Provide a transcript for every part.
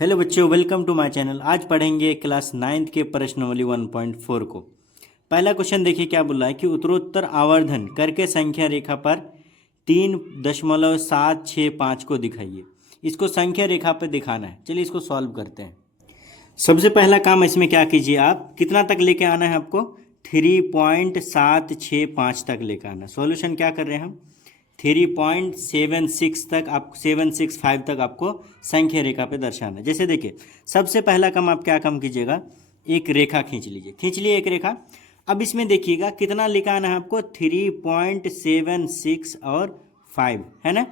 Hello बच्चों, welcome to my channel. आज पढ़ेंगे क्लास 9th के प्रश्नावली 1.4 को। पहला क्वेश्चन देखिए क्या बोल रहा है कि उत्तरोत्तर आवर्धन करके संख्या रेखा पर 3.765 को दिखाइए। इसको संख्या रेखा पर दिखाना है। चलिए इसको सॉल्व करते हैं। सबसे पहला काम इसमें क्या कीजिए, आप कितना तक लेके आना है आपको 3.765 तक लेके आना। सॉल्यूशन क्या कर रहे हैं हम 3.76 तक, आप 765 तक आपको संख्या रेखा पे दर्शाना है। जैसे देखिए सबसे पहला काम आप क्या काम कीजिएगा, एक रेखा खींच लीजिए। खींच लिए एक रेखा। अब इसमें देखिएगा कितना लेकर आना है आपको 3.76 और 5 है ना।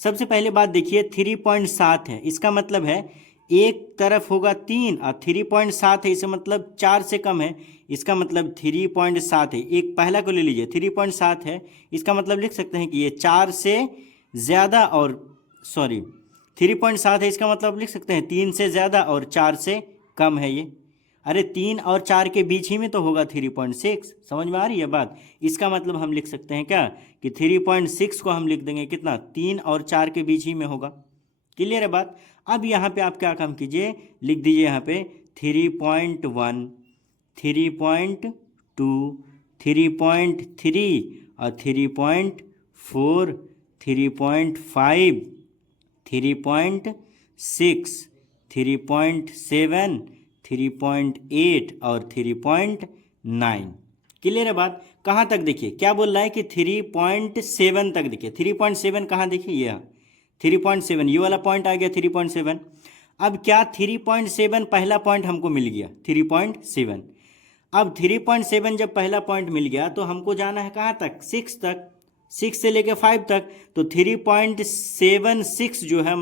सबसे पहले बात देखिए 3.7 है, इसका मतलब है एक तरफ होगा 3 और 3.7 है, इसका मतलब 4 से कम है। इसका मतलब 3.7 है। एक पहला को ले लीजिए 3.7 है, इसका मतलब लिख सकते हैं कि ये 4 से ज़्यादा और 3.7 है, इसका मतलब लिख सकते हैं 3 से ज़्यादा और 4 से कम है ये। अरे 3 और 4 के बीच ही में तो होगा 3.6। समझ में आ रही है बात। इसका मतलब हम लिख सकते हैं क्या कि 3.6 को हम लिख देंगे कितना 3 और 4 के बीच ही में होगा। क्लियर है बात। अब यहाँ पे आप क्या काम कीजिए, लिख दीजिए यहाँ पे 3.1, 3.2, 3.3 और 3.4, 3.5, 3.6, 3.7, 3.8 और 3.9। क्लियर है बात। कहाँ तक देखिए क्या बोल रहा है कि 3.7 तक देखिए। 3.7 कहाँ देखिए, ये 3.7 ये वाला पॉइंट आ गया 3.7। अब क्या 3.7 पहला पॉइंट हमको मिल गया 3.7। अब 3.7 जब पहला पॉइंट मिल गया तो हमको जाना है कहाँ तक 6 तक, 6 से लेके 5 तक। तो 3.76 जो है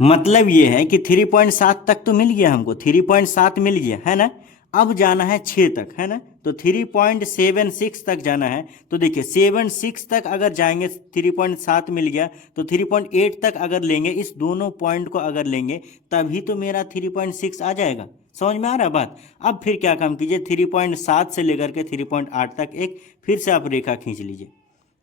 मतलब ये है कि 3.7 तक तो मिल गया हमको, 3.7 मिल गया है ना। अब जाना है 6 तक है ना, तो 3.76 तक जाना है। तो देखिए 76 तक अगर जाएंगे 3.7 मिल गया, तो 3.8 तक अगर लेंगे, इस दोनों पॉइंट को अगर लेंगे तभी तो मेरा 3.6 आ जाएगा। समझ में आ रहा है बात। अब फिर क्या काम कीजिए 3.7 से लेकर के 3.8 तक एक फिर से आप रेखा खींच लीजिए।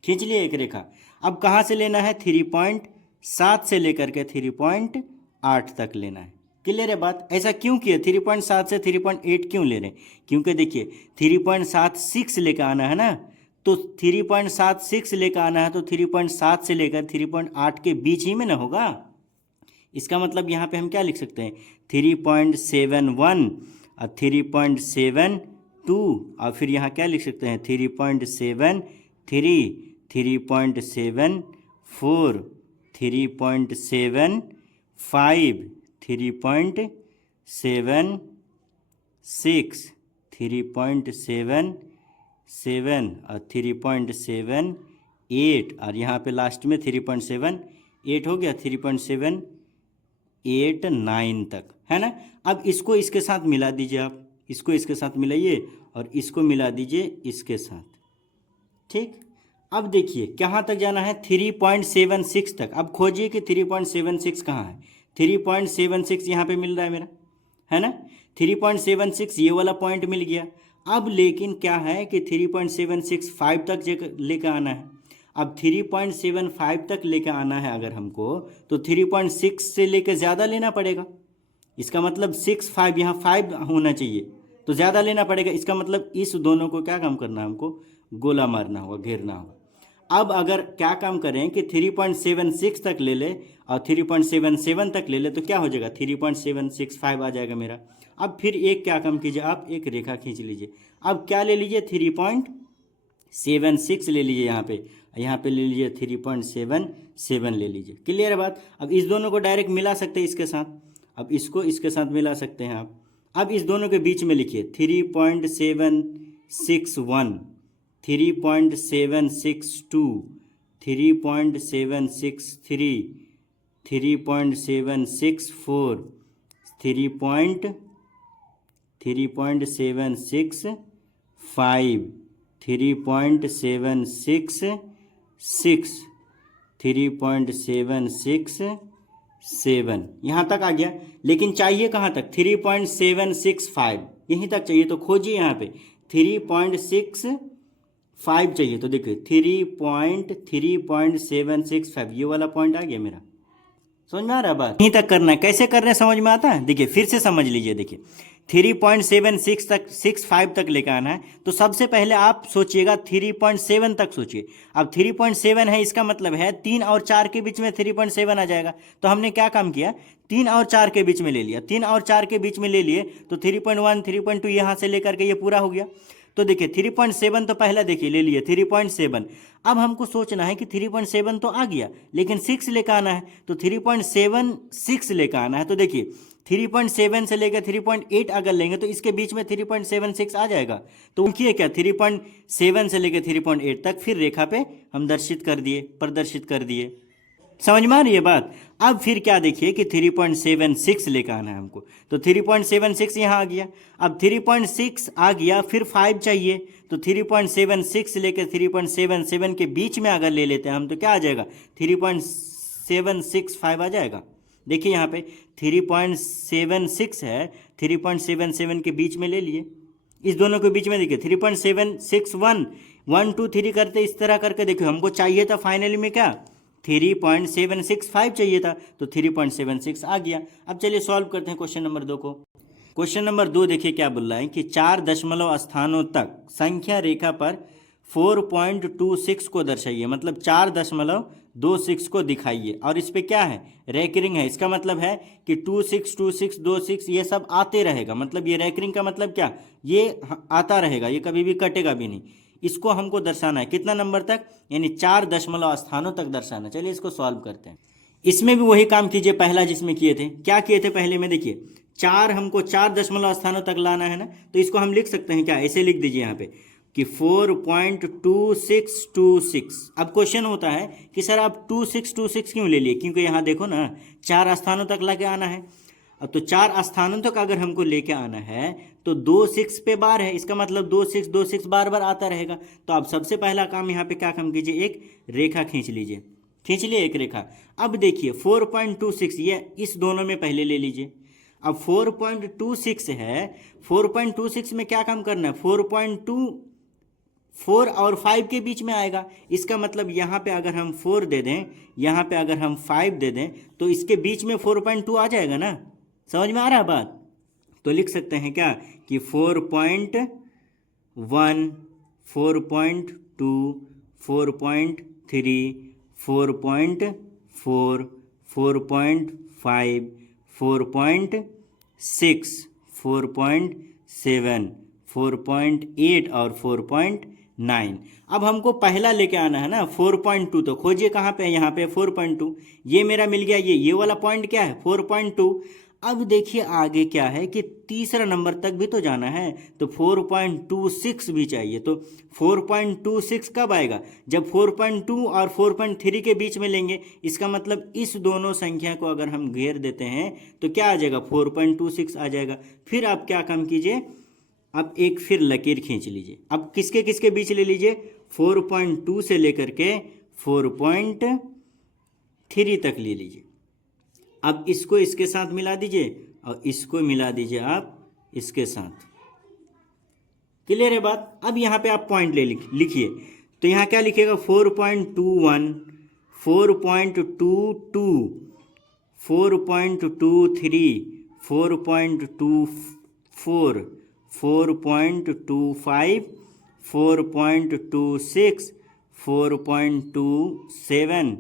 खींच लिए एक रेखा। अब कहाँ से लेना है 3.7 से लेकर के 3.8 तक लेना है। क्लियर है बात। ऐसा क्यों किया 3.7 से 3.8 क्यों ले रहे हैं, क्योंकि देखिए 3.76 लेकर आना है ना, तो 3.76 लेकर आना है तो 3.7 से लेकर 3.8 के बीच ही में ना होगा। इसका मतलब यहाँ पे हम क्या लिख सकते हैं 3.71 और 3.72 और फिर यहाँ क्या लिख सकते हैं 3.73, 3.74, 3.75, 3.76, 3.77 और 3.78 और यहाँ पे लास्ट में 3.78 हो गया, 3.789 तक है ना। अब इसको इसके साथ मिला दीजिए, आप इसको इसके साथ मिलाइए और इसको मिला दीजिए इसके साथ। ठीक। अब देखिए कहाँ तक जाना है 3.76 तक। अब खोजिए कि 3.76 कहाँ है। 3.76 यहाँ पे मिल रहा है मेरा, है ना। 3.76 ये वाला पॉइंट मिल गया। अब लेकिन क्या है कि 3.765 तक लेकर आना है। अब 3.75 तक लेकर आना है अगर हमको, तो 3.6 से लेकर ज़्यादा लेना पड़ेगा। इसका मतलब 6, 5 यहाँ 5 होना चाहिए, तो ज़्यादा लेना पड़ेगा। इसका मतलब इस दोनों को क्या काम करना है हमको, गोला मारना होगा, घेरना होगा। अब अगर क्या काम करें कि 3.76 तक ले ले और 3.77 तक ले ले, तो क्या हो जाएगा 3.765 आ जाएगा मेरा। अब फिर एक क्या काम कीजिए, आप एक रेखा खींच लीजिए। अब क्या ले लीजिए 3.76 ले लीजिए, यहाँ पे ले लीजिए 3.77 ले लीजिए। क्लियर है बात। अब इस दोनों को डायरेक्ट मिला सकते हैं इसके साथ, अब इसको इसके साथ मिला सकते हैं आप। अब इस दोनों के बीच में लिखिए 3.761, 3.762, 3.763, 3.764, 3.765, 3.766, 3.767 यहाँ तक आ गया। लेकिन चाहिए कहाँ तक 3.765, यहीं तक चाहिए। तो खोजिए यहाँ पे 3.65 चाहिए, तो देखिए 3.765 ये वाला पॉइंट आ गया मेरा। समझ में आ रहा है बात? यहीं तक करना है। कैसे कर रहे हैं समझ में आता है? देखिए फिर से समझ लीजिए। देखिए 3.76 तक 65 तक लेकर आना है, तो सबसे पहले आप सोचिएगा 3.7 तक सोचिए। अब 3.7 है, इसका मतलब है 3 और 4 के बीच में 3.7 आ जाएगा। तो हमने क्या काम किया, 3 और 4 के बीच में ले लिया। 3 और 4 के बीच में ले लिए तो 3.1 3.2 यहाँ से लेकर के ये पूरा हो गया। तो देखिए 3.7 तो पहला देखिए ले लिए 3.7। अब हमको सोचना है कि 3.7 तो आ गया, लेकिन 6 लेकर आना है, तो 3.76 लेकर आना है। तो देखिए 3.7 से लेकर 3.8 अगर लेंगे तो इसके बीच में 3.76 आ जाएगा। तो देखिए क्या 3.7 से लेकर 3.8 तक फिर रेखा पे हम प्रदर्शित कर दिए। समझ में आ रही है बात? अब फिर क्या देखिए कि 3.76 लेकर आना है हमको, तो 3.76 यहाँ आ गया। अब 3.6 आ गया, फिर 5 चाहिए, तो 3.76 लेकर 3.77 के बीच में अगर ले लेते हैं हम तो क्या आ जाएगा, 3.765 आ जाएगा। देखिए यहाँ पे 3.76 है, 3.77 के बीच में ले लिए। इस दोनों के बीच में देखिए 3.761 1 2 3 करते इस तरह करके देखिए हमको चाहिए था फाइनली में क्या 3.765 चाहिए था, तो 3.76 आ गया। अब चलिए सॉल्व करते हैं क्वेश्चन नंबर 2 को। क्वेश्चन नंबर 2 देखिए क्या बोल रहा है कि 4 दशमलव स्थानों तक संख्या रेखा पर 4.26 को दर्शाइए, मतलब 4.26 को दिखाइए। और इस पे क्या है, रैकरिंग है। इसका मतलब है कि 26 26 26 ये सब आते रहेगा, मतलब ये रैकरिंग का मतलब क्या, ये आता रहेगा, ये कभी भी कटेगा भी नहीं। इसको हमको दर्शाना है कितना नंबर तक, यानी 4 दशमलव स्थानों तक दर्शाना। चलिए इसको सॉल्व करते हैं। इसमें भी वही काम कीजिए पहला जिसमें किए थे। क्या किए थे पहले में, देखिए 4 हमको 4 दशमलव स्थानों तक लाना है ना, तो इसको हम लिख सकते हैं क्या, ऐसे लिख दीजिए यहाँ पे कि 4.2626। अब क्वेश्चन होता है कि सर आप 2626 क्यों ले लिए, क्योंकि यहाँ देखो ना 4 स्थानों तक लेके आना है। अब तो 4 स्थानों तक अगर हमको लेके आना है तो 2 6 पे बार है, इसका मतलब 2 6 2 6 बार बार आता रहेगा। तो आप सबसे पहला काम यहाँ पे क्या काम कीजिए, एक रेखा खींच लीजिए, खींच लिए एक रेखा। अब देखिए 4.26 ये इस दोनों में पहले ले लीजिए। अब 4.26 है, 4.26 में क्या काम करना है, 4 और 5 के बीच में आएगा। इसका मतलब यहाँ पे अगर हम 4 दे दें, यहाँ पे अगर हम 5 दे दें, तो इसके बीच में 4.2 आ जाएगा ना। समझ में आ रहा है बात? तो लिख सकते हैं क्या कि 4.1 4.2 4.3 4.4 4.5 4.6 4.7 4.8 और 4.9। अब हमको पहला लेके आना है ना 4.2, तो खोजिए कहाँ पे है, यहाँ पे 4.2, ये मेरा मिल गया। ये वाला पॉइंट क्या है 4.2। अब देखिए आगे क्या है कि तीसरा नंबर तक भी तो जाना है, तो 4.26 भी चाहिए। तो 4.26 कब आएगा, जब 4.2 और 4.3 के बीच में लेंगे। इसका मतलब इस दोनों संख्या को अगर हम घेर देते हैं तो क्या आ जाएगा, 4.26 आ जाएगा। फिर आप क्या काम कीजिए, अब एक फिर लकीर खींच लीजिए। अब किसके किसके बीच ले लीजिए, 4.2 से लेकर के 4.3 तक ले लीजिए। अब इसको इसके साथ मिला दीजिए और इसको मिला दीजिए आप इसके साथ। क्लियर है बात? अब यहाँ पे आप पॉइंट लिखिए। तो यहाँ क्या लिखिएगा, 4.21 4.22 4.23 4.24 4.25 4.26 4.27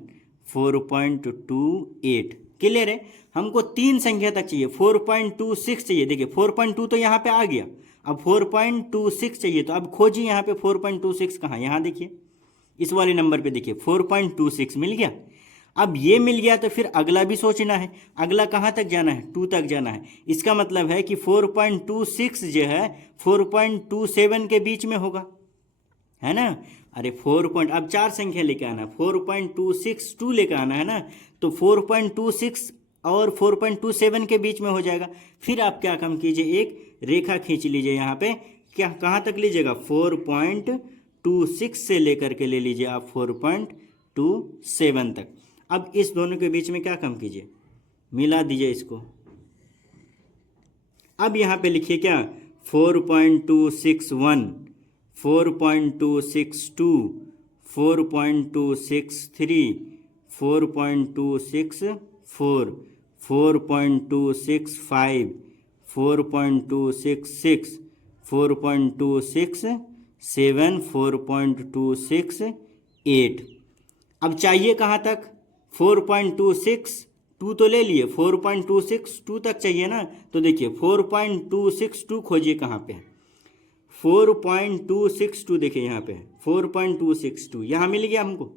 4.28। क्लियर है? हमको 3 संख्या तक चाहिए, 4.26 चाहिए। देखिए 4.2 तो यहाँ पे आ गया, अब 4.26 चाहिए। तो अब खोजिए यहाँ पे 4.26 कहाँ, यहाँ देखिए इस वाले नंबर पे देखिए 4.26 मिल गया। अब ये मिल गया तो फिर अगला भी सोचना है, अगला कहाँ तक जाना है, 2 तक जाना है। इसका मतलब है कि 4.26 जो है 4.27 के बीच में होगा, है ना। अरे 4 अब 4 संख्या लेके आना, 4.262 लेके आना है ना, तो 4.26 और 4.27 के बीच में हो जाएगा। फिर आप क्या काम कीजिए, एक रेखा खींच लीजिए यहाँ पे, क्या कहाँ तक लीजिएगा, 4.26 से लेकर के ले लीजिए आप 4.27 तक। अब इस दोनों के बीच में क्या काम कीजिए, मिला दीजिए इसको। अब यहाँ पे लिखिए क्या, 4.261 4.262 4.263 4.264 4, 4.265, 4.266, 4.267, 4.268। अब चाहिए कहाँ तक? 4.262 तो ले लिए, 4.262 तक चाहिए ना। तो देखिए 4.262 खोजिए कहाँ पे है। 4.262 देखिए यहाँ पे 4.262 यहाँ मिल गया हमको,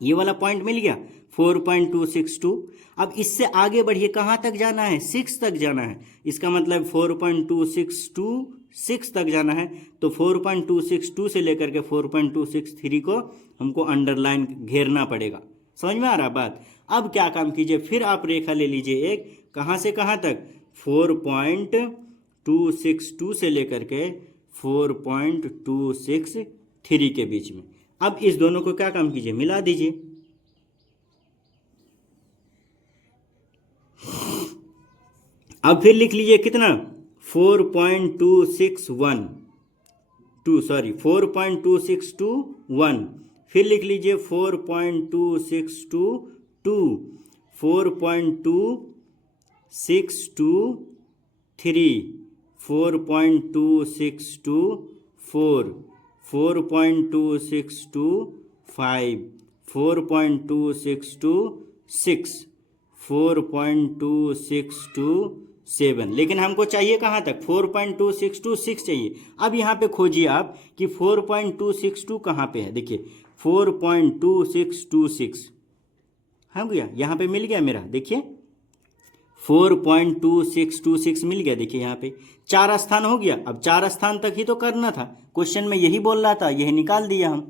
ये वाला पॉइंट मिल गया 4.262। अब इससे आगे बढ़िए, कहाँ तक जाना है? 6 तक जाना है। इसका मतलब 4.262 तक जाना है। तो 4.262 से लेकर के 4.263 को हमको अंडरलाइन घेरना पड़ेगा। समझ में आ रहा बात? अब क्या काम कीजिए, फिर आप रेखा ले लीजिए एक, कहाँ से कहाँ तक? 4.262 से लेकर के 4.263 के बीच में। अब इस दोनों को क्या काम कीजिए, मिला दीजिए। अब फिर लिख लीजिए कितना? 4.262, फिर लिख लीजिए 4.262, 4.262, 4.264, 4.265, 4.266, 4.267। लेकिन हमको चाहिए कहाँ तक? 4.266 चाहिए। अब यहाँ पे खोजिए आप कि 4.262 कहाँ पे है। देखिए 4.2626 हाँ भैया, यहाँ पे मिल गया मेरा। देखिए 4.2626 मिल गया। देखिए यहाँ पे 4 स्थान हो गया। अब 4 स्थान तक ही तो करना था, क्वेश्चन में यही बोल रहा था, यही निकाल दिया हम।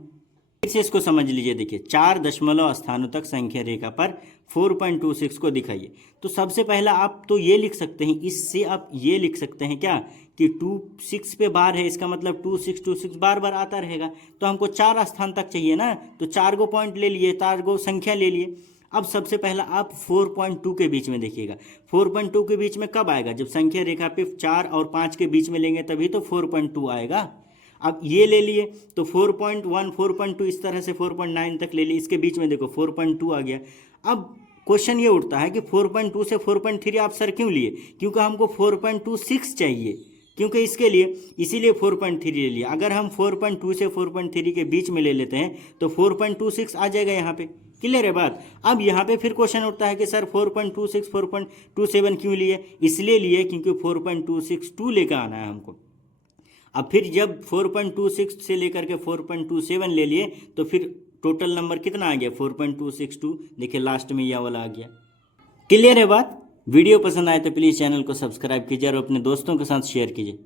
फिर से इसको समझ लीजिए। देखिए 4 दशमलव स्थानों तक संख्या रेखा पर 4.26 को दिखाइए। तो सबसे पहला आप तो ये लिख सकते हैं, इससे आप ये लिख सकते हैं क्या कि 26 पे बार है, इसका मतलब 2626 बार बार आता रहेगा। तो हमको 4 स्थान तक चाहिए ना, तो 4 गो पॉइंट ले लिए, 4 गो संख्या ले लिए। अब सबसे पहला आप 4.2 के बीच में देखिएगा। 4.2 के बीच में कब आएगा? जब संख्या रेखा पे 4 और 5 के बीच में लेंगे तभी तो 4.2 आएगा। अब ये ले लिए तो 4.1, 4.2 इस तरह से 4.9 तक ले लिए, इसके बीच में देखो 4.2 आ गया। अब क्वेश्चन ये उठता है कि 4.2 से 4.3 आप सर क्यों लिए? क्योंकि हमको 4.26 चाहिए, क्योंकि इसके लिए इसीलिए 4.3 ले लिया। अगर हम 4.2 से 4.3 के बीच में ले लेते हैं तो 4.26 आ जाएगा यहाँ पे। क्लियर है बात? अब यहाँ पे फिर क्वेश्चन उठता है कि सर 4.26, 4.27 क्यों लिए? इसलिए लिए क्योंकि 4.262 लेकर आना है हमको। अब फिर जब 4.26 से लेकर के 4.27 ले लिए तो फिर टोटल नंबर कितना आ गया? 4.262। देखिए लास्ट में यह वाला आ गया। क्लियर है बात? वीडियो पसंद आए तो प्लीज़ चैनल को सब्सक्राइब कीजिए और अपने दोस्तों के साथ शेयर कीजिए।